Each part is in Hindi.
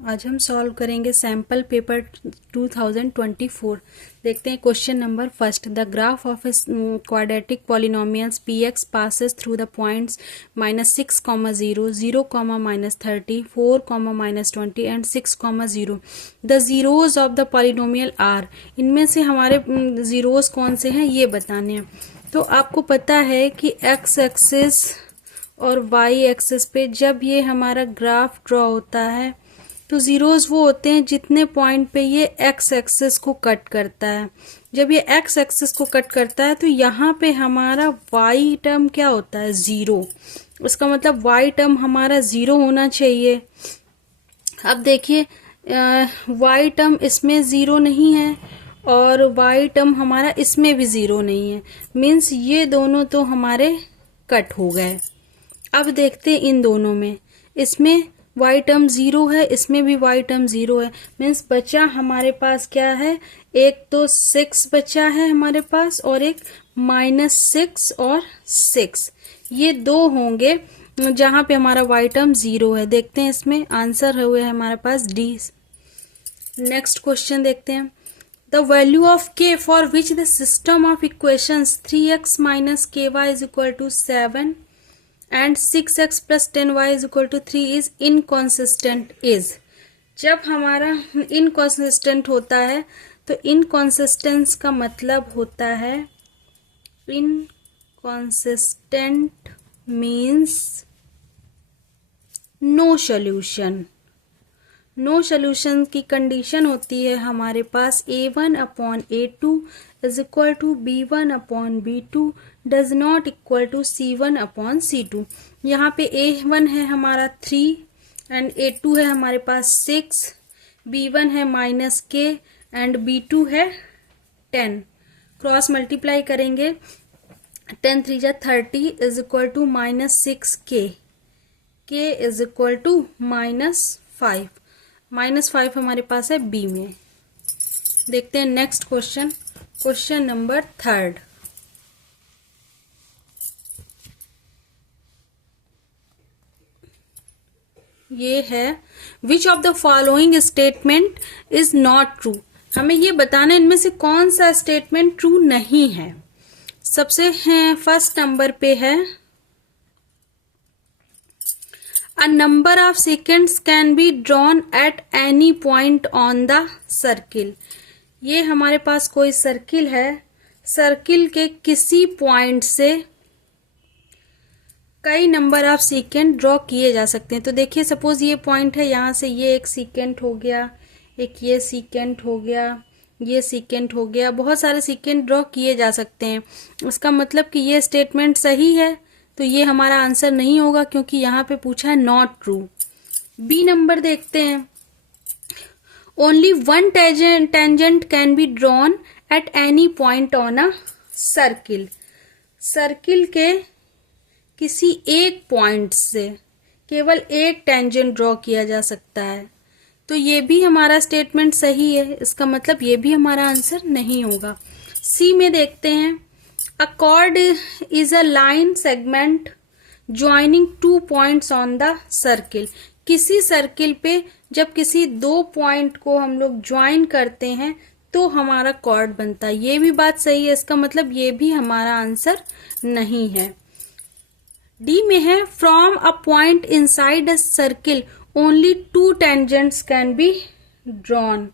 आज हम सॉल्व करेंगे सैम्पल पेपर 2024। देखते हैं question number first. The graph of a quadratic polynomials P X passes through the points -6, 0, 0, -30, 4, -20 and 6, 0। The zeros of the polynomial are. इनमें से हमारे जीरोज कौन से हैं ये बताने हैं। तो आपको पता है कि एक्स एक्सिस और वाई एक्सिस पे जब ये हमारा ग्राफ ड्रॉ होता है तो जीरोज वो होते हैं जितने पॉइंट पे ये एक्स एक्सिस को कट करता है। जब ये एक्स एक्सिस को कट करता है तो यहाँ पे हमारा वाई टर्म क्या होता है, जीरो। इसका मतलब वाई टर्म हमारा जीरो होना चाहिए। अब देखिए वाई टर्म इसमें जीरो नहीं है और वाई टर्म हमारा इसमें भी जीरो नहीं है, मीन्स ये दोनों तो हमारे कट हो गए। अब देखते हैं इन दोनों में, इसमें वाई टर्म जीरो है, इसमें भी वाई टर्म जीरो है, मीन्स बचा हमारे पास क्या है, एक तो 6 बचा है हमारे पास और एक -6 और 6। ये दो होंगे जहां पे हमारा वाई टर्म जीरो है। देखते हैं इसमें आंसर हुए है हमारे पास डी। नेक्स्ट क्वेश्चन देखते हैं। द वैल्यू ऑफ के for which the system of equations 3x - ky = 7 and 6x + 10y = 3 is inconsistent is. जब हमारा इनकॉन्सिस्टेंट होता है तो इनकॉन्सिस्टेंस का मतलब होता है, inconsistent means no solution. No solution की कंडीशन होती है हमारे पास a1/a2 = b1/b2 does not equal to c1/c2। यहाँ पे a1 है हमारा 3 एंड a2 है हमारे पास 6, b1 है -k एंड b2 है 10। क्रॉस मल्टीप्लाई करेंगे 10 3 जा 30 = -6k, k = -5। -5 हमारे पास है बी में। देखते हैं next question, question number third. ये है which of the following statement is not true. हमें ये बताना है इनमें से कौन सा स्टेटमेंट ट्रू नहीं है। सबसे फर्स्ट नंबर पे है A number of seconds can be drawn at any point on the circle। ये हमारे पास कोई सर्किल है, सर्किल के किसी पॉइंट से कई नंबर ऑफ सेकेंड ड्रॉ किए जा सकते हैं। तो देखिए सपोज ये पॉइंट है, यहाँ से ये एक सेकेंड हो गया, एक ये सेकेंड हो गया, ये सेकेंड हो गया, बहुत सारे सेकेंड ड्रॉ किए जा सकते हैं। इसका मतलब कि ये स्टेटमेंट सही है, तो ये हमारा आंसर नहीं होगा क्योंकि यहाँ पे पूछा है नॉट ट्रू। बी नंबर देखते हैं। Only one tangent can be drawn at any point on a circle. Circle के किसी एक पॉइंट से केवल एक टेंजेंट ड्रॉ किया जा सकता है, तो ये भी हमारा स्टेटमेंट सही है। इसका मतलब ये भी हमारा आंसर नहीं होगा। सी में देखते हैं। A chord is a line segment joining 2 points on the circle। किसी सर्किल पे जब किसी दो पॉइंट को हम लोग ज्वाइन करते हैं तो हमारा कॉर्ड बनता है। ये भी बात सही है, इसका मतलब ये भी हमारा आंसर नहीं है। डी में है from a point inside a circle only 2 tangents can be drawn.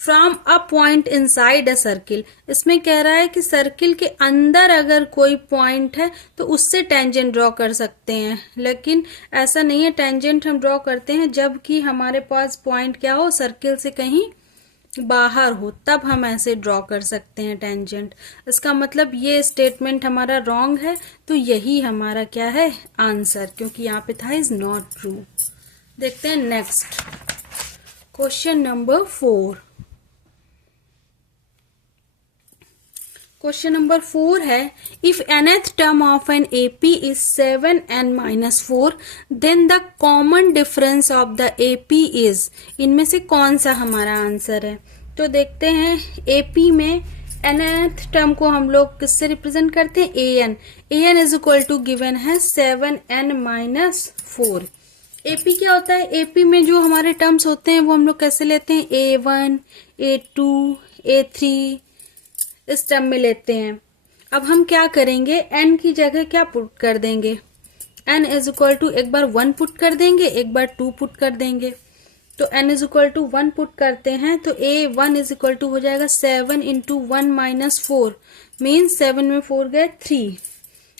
From a point inside a circle, इसमें कह रहा है कि सर्किल के अंदर अगर कोई पॉइंट है तो उससे टेंजेंट ड्रॉ कर सकते हैं, लेकिन ऐसा नहीं है। टेंजेंट हम ड्रॉ करते हैं जबकि हमारे पास पॉइंट क्या हो, सर्किल से कहीं बाहर हो, तब हम ऐसे ड्रॉ कर सकते हैं टेंजेंट। इसका मतलब ये स्टेटमेंट हमारा रॉन्ग है, तो यही हमारा क्या है आंसर, क्योंकि यहाँ पे था इज नॉट ट्रू। देखते हैं next question number 4। Question number 4 है if nth term of an AP is 7n-4 then the common difference of the AP is. इनमें से कौन सा हमारा आंसर है। तो देखते हैं AP में nth टर्म को हम लोग किससे रिप्रेजेंट करते हैं, an। an is equal to given है 7n-4। एपी क्या होता है? एपी में जो हमारे टर्म्स होते हैं वो हम लोग कैसे लेते हैं? A1, A2, A3 इस टर्म में लेते हैं। अब हम क्या करेंगे, n की जगह क्या पुट कर देंगे? n इज इक्वल टू एक बार 1 पुट कर देंगे, एक बार 2 पुट कर देंगे। तो n is equal to 1 put करते हैं तो A1 इज इक्वल टू हो जाएगा 7 इंटू 1 माइनस 4 मीन्स 7 में 4 गए 3।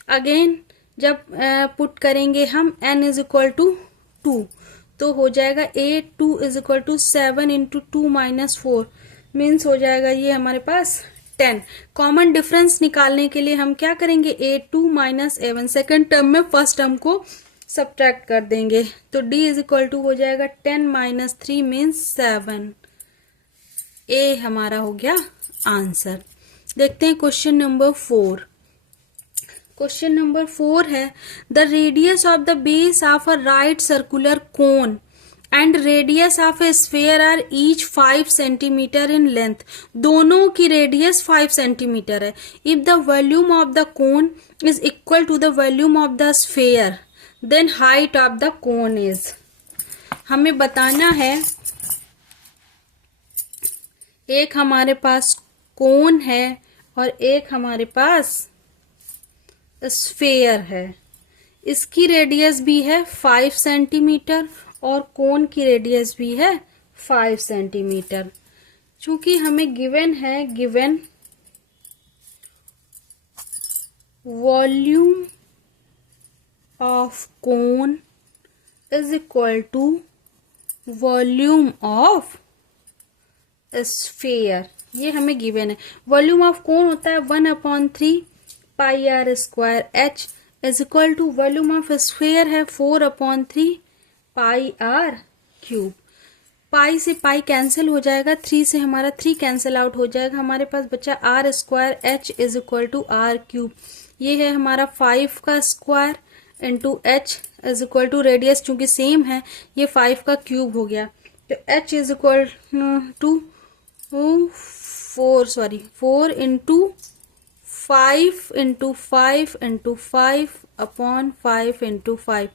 अगेन जब पुट करेंगे हम n इज इक्वल टू 2 तो हो जाएगा A2 is equal to 7 into 2 minus 4 means हो जाएगा ये हमारे पास 10। कॉमन डिफरेंस निकालने के लिए हम क्या करेंगे? A2 minus A1 second term में फर्स्ट टर्म को सब्ट्रैक्ट कर देंगे तो D इज इक्वल टू हो जाएगा 10 माइनस 3 मीन्स 7। ए हमारा हो गया आंसर। देखते हैं क्वेश्चन नंबर 4। क्वेश्चन नंबर 4 है the radius of the base of a right circular cone and radius of a sphere are each 5 centimetre in length. दोनों की रेडियस 5 सेंटीमीटर है। If the volume of the cone is equal to the volume of the sphere then height of the cone is. हमें बताना है एक हमारे पास कोन है और एक हमारे पास स्फेयर है। इसकी रेडियस भी है 5 सेंटीमीटर और कोन की रेडियस भी है 5 सेंटीमीटर। चूंकि हमें गिवन है, given volume of cone is equal to volume of sphere, ये हमें गिवन है। वॉल्यूम ऑफ कोन होता है 1/3 pi r square H is equal to volume of sphere है 4/3 पाई आर क्यूब। पाई से पाई कैंसिल हो जाएगा, 3 से हमारा 3 कैंसिल आउट हो जाएगा, हमारे पास बचा R square H is equal to R cube. ये है हमारा 5 का square into H is equal to radius चूंकि सेम है ये 5 का क्यूब हो गया तो H is equal to 4 into 5 into 5 into 5 upon 5 into 5।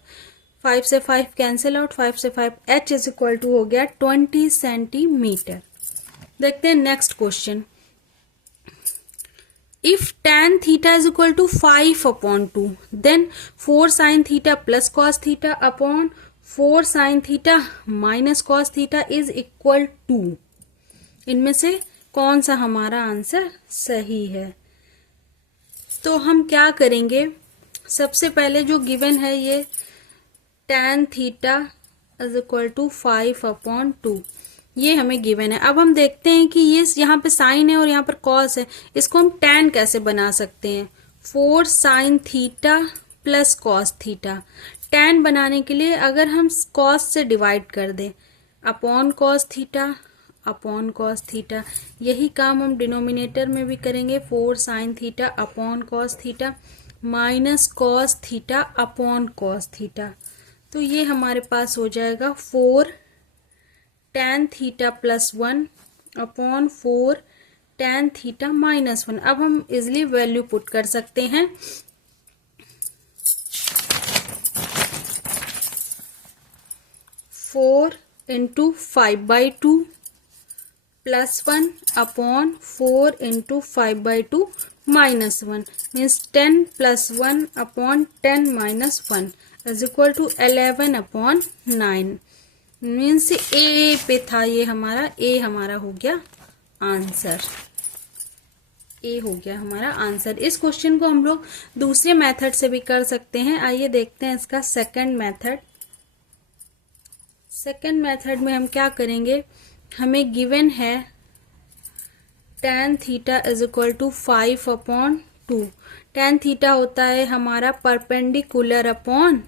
5 से 5 कैंसिल आउट, 5 से 5 h इज इक्वल टू हो गया 20 सेंटीमीटर। देखते हैं next question. If tan theta is equal to 5/2 then 4 sin theta plus cos theta upon 4 sin theta minus cos theta is equal to. इनमें से कौन सा हमारा आंसर सही है? तो हम क्या करेंगे, सबसे पहले जो गिवन है ये tan theta is equal to 5/2 ये हमें गिवन है। अब हम देखते हैं कि ये यहाँ पे साइन है और यहाँ पर कॉस है, इसको हम tan कैसे बना सकते हैं? 4 sin theta plus cos theta. tan बनाने के लिए अगर हम कॉस से डिवाइड कर दें upon cos theta upon cos theta, यही काम हम डिनोमिनेटर में भी करेंगे। 4 sin theta upon cos theta minus cos theta upon cos theta, तो ये हमारे पास हो जाएगा 4 tan theta plus 1 upon 4 tan theta minus 1। अब हम इजिली वैल्यू पुट कर सकते हैं। Four into 5/2 plus 1 upon 4 into 5/2 minus 1 means 10 plus 1 upon 10 minus 1 is equal to 11/9 means A पे था ये हमारा, ए हमारा हो गया आंसर। ए हो गया हमारा आंसर। इस क्वेश्चन को हम लोग दूसरे मेथड से भी कर सकते हैं। आइए देखते हैं इसका सेकंड मेथड। सेकंड मेथड में हम क्या करेंगे, हमें गिवन है tan theta is equal to 5/2। tan theta होता है हमारा परपेंडिकुलर अपॉन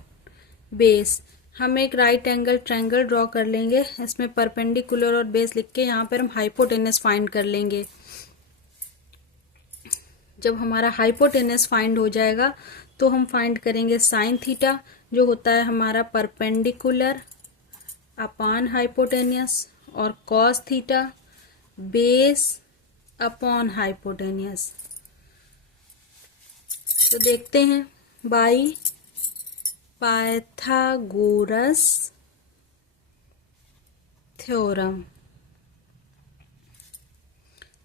बेस। हम एक राइट एंगल ट्रायंगल ड्रॉ कर लेंगे, इसमें परपेंडिकुलर और बेस लिख के यहाँ पर हम हाइपोटेनस फाइंड कर लेंगे। जब हमारा हाइपोटेनस फाइंड हो जाएगा तो हम फाइंड करेंगे साइन थीटा जो होता है हमारा परपेंडिकुलर अपॉन हाइपोटेनियस और cos theta base upon hypotenuse. तो देखते हैं बाई पाइथागोरस थ्योरम,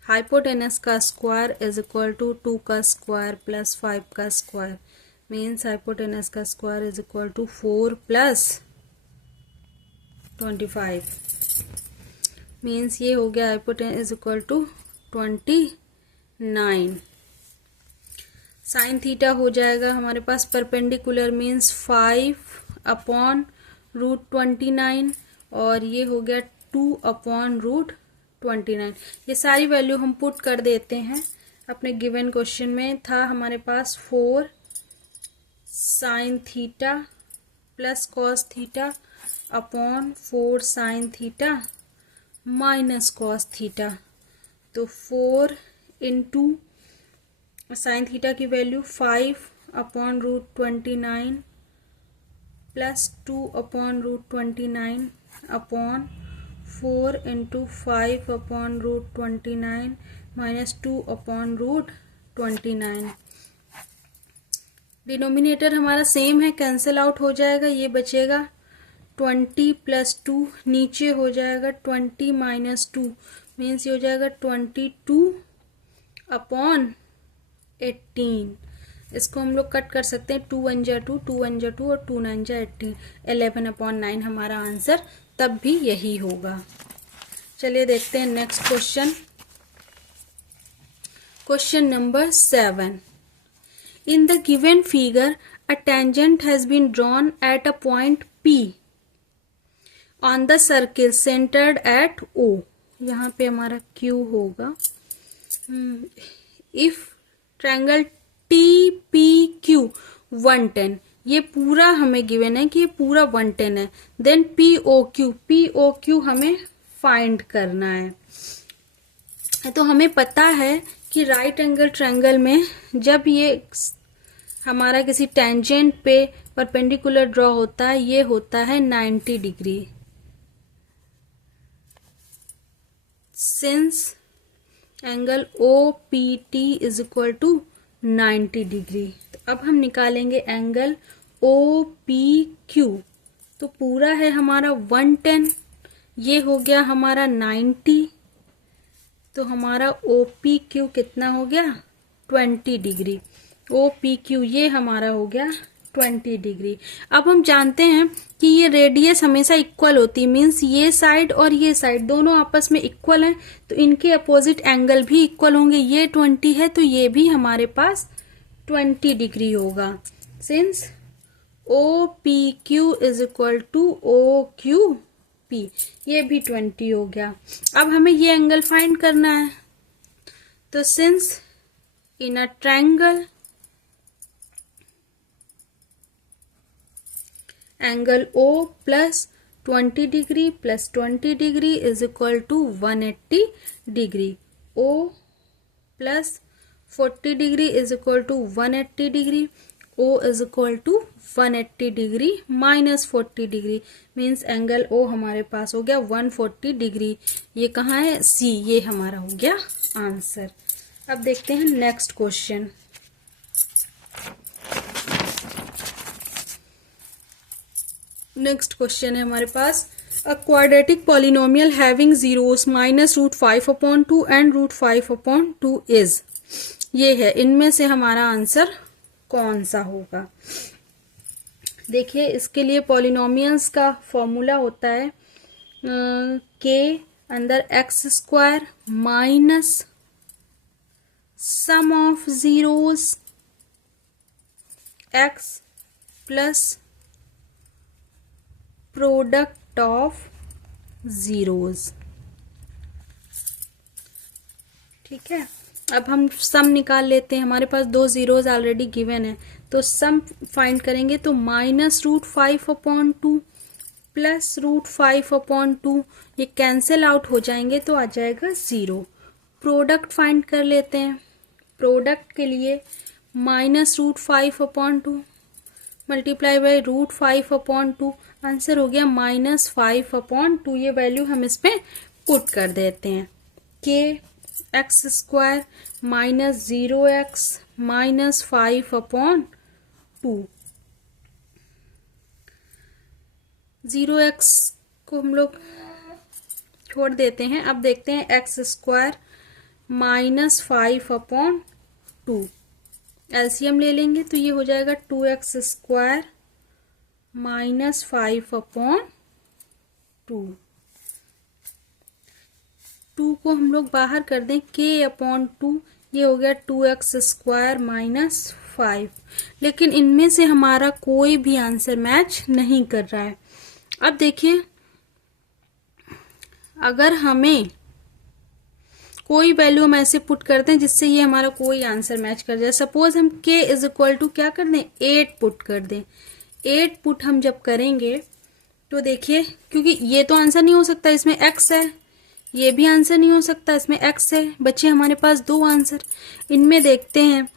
हाइपोटेनस का स्क्वायर इज इक्वल टू 2 का स्क्वायर प्लस 5 का स्क्वायर, मीन्स हाइपोटेनस का square is equal to 4 plus 25, means ये हो गया hypotenuse is equal to 29। Sine theta हो जाएगा हमारे पास परपेंडिकुलर, मीन्स 5/√29 और ये हो गया 2/√29। ये सारी वैल्यू हम पुट कर देते हैं। अपने गिवन क्वेश्चन में था हमारे पास 4 sine theta plus cos theta upon 4 sine theta minus cos theta, तो 4 इंटू साइन थीटा की value 5/√29 plus 2/√29 upon 4 into 5/√29 minus 2/√29। Denominator हमारा सेम है, कैंसिल आउट हो जाएगा, ये बचेगा 20 प्लस 2, नीचे हो जाएगा 20 माइनस 2, मीन्स ये हो जाएगा 22/18। इसको हम लोग कट कर सकते हैं, 2 1 जा 2, 2 1 जा 2 और 2 9 जा 18, 11/9 हमारा आंसर तब भी यही होगा। चलिए देखते हैं next question, question number 7। In the given figure, a tangent has been drawn at a point P on the circle centered at O. यहाँ पे हमारा Q होगा। If triangle TPQ 110, ये पूरा हमें गिवन है कि ये पूरा 110 है, देन POQ हमें फाइंड करना है। तो हमें पता है कि राइट एंगल ट्रायंगल में जब ये हमारा किसी टेंजेंट पे परपेंडिकुलर ड्रॉ होता है, ये होता है 90 degree. Since angle OPT is equal to 90 degree, तो अब हम निकालेंगे एंगल OPQ। तो पूरा है हमारा 110, ये हो गया हमारा 90, तो हमारा OPQ कितना हो गया 20 डिग्री। OPQ ये हमारा हो गया 20 डिग्री। अब हम जानते हैं कि ये रेडियस हमेशा इक्वल होती है, मीन्स ये साइड और ये साइड दोनों आपस में इक्वल हैं, तो इनके अपोजिट एंगल भी इक्वल होंगे। ये 20 है तो ये भी हमारे पास 20 डिग्री होगा। Since OPQ is equal to OQP, ये भी 20 हो गया। अब हमें ये एंगल फाइंड करना है, तो since in a triangle angle O plus 20 degree plus 20 degree is equal to 180 degree, O plus 40 degree is equal to 180 degree, O is equal to 180 degree minus 40 degree, means angle O हमारे पास हो गया 140 डिग्री। ये कहाँ है C, ये हमारा हो गया आंसर। अब देखते हैं नेक्स्ट क्वेश्चन, नेक्स्ट क्वेश्चन है हमारे पास, a quadratic polynomial having zeros -√5/2 and √5/2 is, ये है, इनमें से हमारा आंसर कौन सा होगा। देखिए इसके लिए पॉलिनोमियल्स का फॉर्मूला होता है के अंदर x² minus sum of zeros x plus product of zeros. ठीक है, अब हम सम निकाल लेते हैं, हमारे पास 2 जीरोस ऑलरेडी गिवन है, तो सम फाइंड करेंगे तो -√5/2 प्लस √5/2, ये कैंसिल आउट हो जाएंगे तो आ जाएगा 0। प्रोडक्ट फाइंड कर लेते हैं, प्रोडक्ट के लिए -√5/2 मल्टीप्लाई बाई √5/2, आंसर हो गया -5/2। ये वैल्यू हम इसमें पुट कर देते हैं, के x² minus 0x minus 5/2, 0x को हम लोग छोड़ देते हैं। अब देखते हैं एक्स स्क्वायर माइनस 5/2, एलसीएम ले लेंगे तो ये हो जाएगा 2x स्क्वायर माइनस 5/2। 2 को हम लोग बाहर कर दें, k/2, ये हो गया 2x स्क्वायर माइनस 5। लेकिन इनमें से हमारा कोई भी आंसर मैच नहीं कर रहा है। अब देखिए, अगर हमें कोई वैल्यू हम ऐसे पुट करते हैं जिससे ये हमारा कोई आंसर मैच कर जाए। सपोज हम k इज इक्वल टू क्या कर दें, 8 पुट कर दें। 8 पुट हम जब करेंगे तो देखिए, क्योंकि ये तो आंसर नहीं हो सकता, इसमें x है, ये भी आंसर नहीं हो सकता, इसमें x है, बच्चे हमारे पास 2 आंसर। इनमें देखते हैं,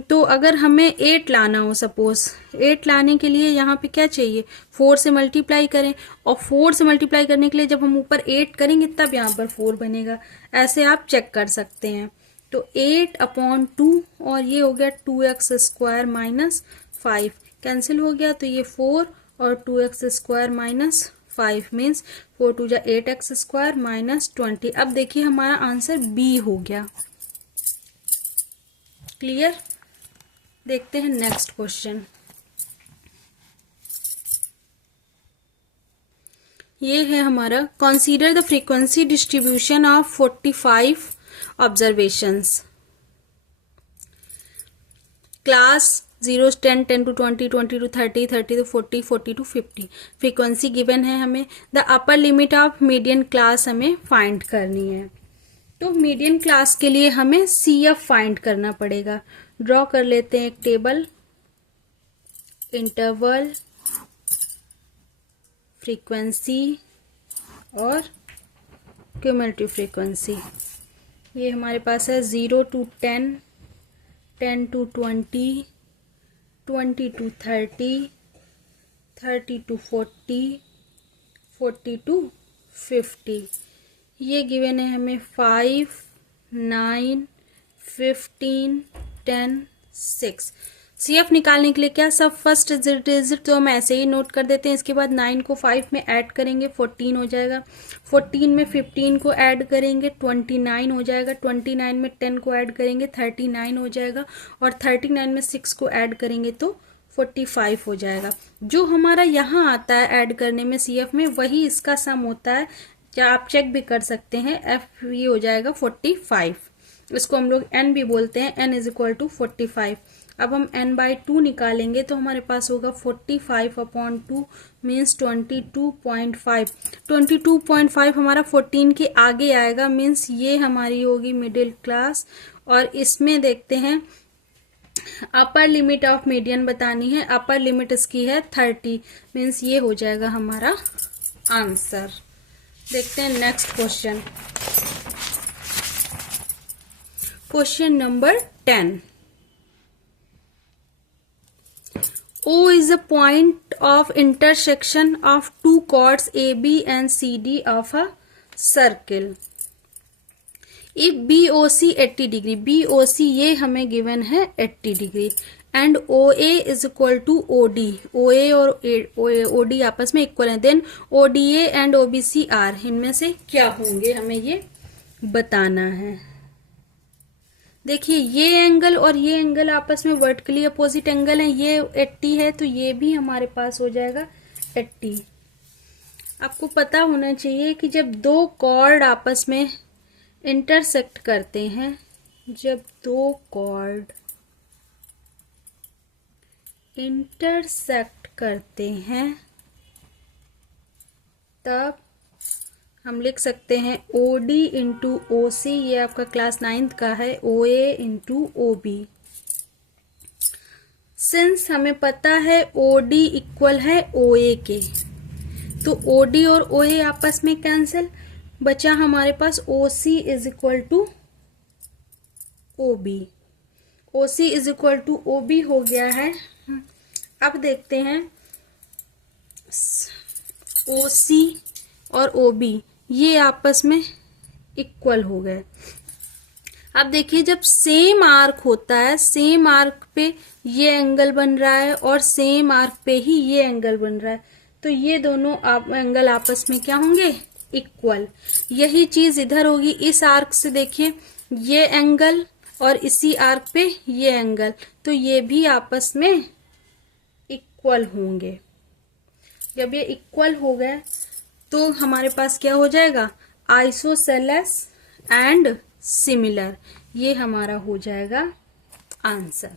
तो अगर हमें 8 लाना हो, सपोज 8 लाने के लिए यहाँ पे क्या चाहिए, 4 से मल्टीप्लाई करें, और 4 से मल्टीप्लाई करने के लिए जब हम ऊपर 8 करेंगे तब यहाँ पर 4 बनेगा। ऐसे आप चेक कर सकते हैं। तो 8/2 और ये हो गया 2x स्क्वायर माइनस 5, कैंसिल हो गया, तो ये 4 और 2x स्क्वायर माइनस 5 मीन्स 4 2 जा 8x स्क्वायर माइनस 20। अब देखिए हमारा आंसर बी हो गया। क्लियर? देखते हैं नेक्स्ट क्वेश्चन। ये है हमारा, consider the frequency distribution of 45 observations, class 0 10 10 to 20 20 to 30 30 to 40 40 to 50। Frequency given है हमें। The upper limit of median class हमें फाइंड करनी है। तो मीडियन क्लास के लिए हमें CF फाइंड करना पड़ेगा। ड्रॉ कर लेते हैं एक टेबल, इंटरवल, फ्रीक्वेंसी और क्यूमुलेटिव फ्रीक्वेंसी। ये हमारे पास है 0 to 10 10 to 20 20 to 30 30 to 40 40 to 50। ये गिवन है हमें 5 9 15 10 6। CF निकालने के लिए क्या, सब फर्स्ट डिजिट तो हम ऐसे ही नोट कर देते हैं। इसके बाद 9 को 5 में ऐड करेंगे, 14 हो जाएगा। 14 में 15 को ऐड करेंगे, 29 हो जाएगा। 29 में 10 को ऐड करेंगे, 39 हो जाएगा। और 39 में 6 को ऐड करेंगे तो 45 हो जाएगा। जो हमारा यहाँ आता है ऐड करने में CF में, वही इसका सम होता है। क्या आप चेक भी कर सकते हैं, F ये हो जाएगा 45। इसको हम लोग N भी बोलते हैं, N इज इक्वल टू 45। अब हम N/2 निकालेंगे तो हमारे पास होगा 45/2 मीन्स 22.5। 22.5 हमारा 14 के आगे आएगा, मीन्स ये हमारी होगी मिडिल क्लास। और इसमें देखते हैं, अपर लिमिट ऑफ मीडियन बतानी है। अपर लिमिट इसकी है 30, मीन्स ये हो जाएगा हमारा आंसर। देखते हैं next question. Question number 10। O is a point of intersection of two chords AB and CD of a circle. If BOC 80 degree, BOC ये हमें गिवन है 80 degree, and OA is equal to OD, OA और OD आपस में इक्वल है, then ODA and OBC are, इनमें से क्या होंगे हमें ये बताना है। देखिए, ये एंगल और ये एंगल आपस में वर्टिकली अपोजिट एंगल है। ये 80 है तो ये भी हमारे पास हो जाएगा 80। आपको पता होना चाहिए कि जब दो कॉर्ड आपस में इंटरसेक्ट करते हैं, जब दो कॉर्ड इंटरसेक्ट करते हैं तब हम लिख सकते हैं OD इंटू OC, ये आपका क्लास 9th का है, OA इंटू OB। सिंस हमें पता है OD इक्वल है OA के, तो OD और OA आपस में कैंसिल, बचा हमारे पास OC is equal to OB। OC is equal to OB हो गया है। अब देखते हैं OC और OB ये आपस में इक्वल हो गए। अब देखिए, जब सेम आर्क होता है, सेम आर्क पे ये एंगल बन रहा है और सेम आर्क पे ही ये एंगल बन रहा है, तो ये दोनों एंगल आपस में क्या होंगे, इक्वल। यही चीज इधर होगी, इस आर्क से देखिए ये एंगल और इसी आर्क पे ये एंगल, तो ये भी आपस में इक्वल होंगे। जब ये इक्वल हो गए तो हमारे पास क्या हो जाएगा, आइसोसेलेस एंड सिमिलर, ये हमारा हो जाएगा आंसर।